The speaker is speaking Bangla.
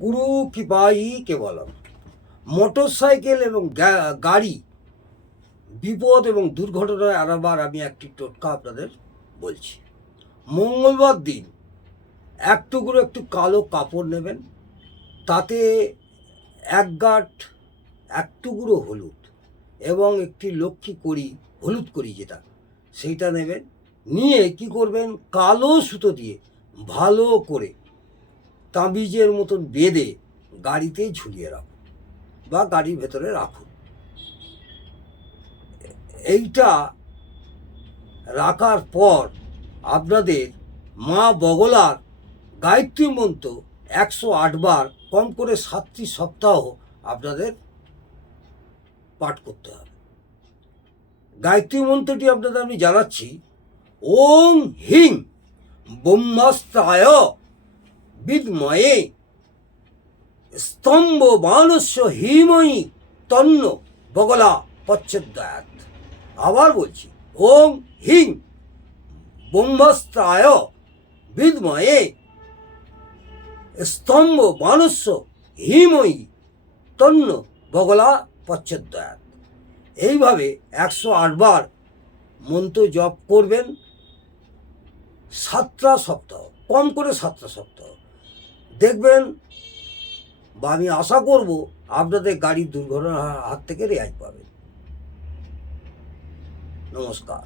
গুরু কৃপাই কেবলম মোটর সাইকেল এবং গাড়ি বিপদ এবং দুর্ঘটনায় আনাবার আমি একটি টোটকা আপনাদের বলছি। মঙ্গলবার দিন এক টুকরো একটু কালো কাপড় নেবেন, তাতে এক গাঁট, এক টুকরো হলুদ এবং একটি লক্ষ্মী করি হলুদ করি যেটা, সেইটা নেবেন। নিয়ে কি করবেন? কালো সুতো দিয়ে ভালো করে তাবিজের মতন বেঁধে গাড়িতে ঝুলিয়ে রাখুন বা গাড়ির ভেতরে রাখুন এইটা রাখার পর আপনাদের মা বগলার গায়ত্রী মন্ত্র একশো আটবার কম করে সাতটি সপ্তাহ আপনাদের পাঠ করতে হবে। গায়ত্রী মন্ত্রটি আপনাদের আমি জানাচ্ছি, ওং হিং ব্রহ্মাস্ত্রায় বিদ্ময়ে স্তম্ভ বানস্য হিময়ী তন্ন বগলা পচ্ছেদায়াত আবার বলছি ওং হিং ব্রহ্মাস্ত্রায় বিদ্ময়ে স্তম্ভ বানস্য হিময়ী তন্ন বগলা পচ্ছেদায়াত এইভাবে একশো আটবার মন্ত্র জপ করবেন সাতটা সপ্তাহ, কম করে সাতটা সপ্তাহ। দেখবেন বা আমি আশা করব আপনাদের গাড়ির দুর্ঘটনার হাত থেকে রেহাই পাবেন। নমস্কার।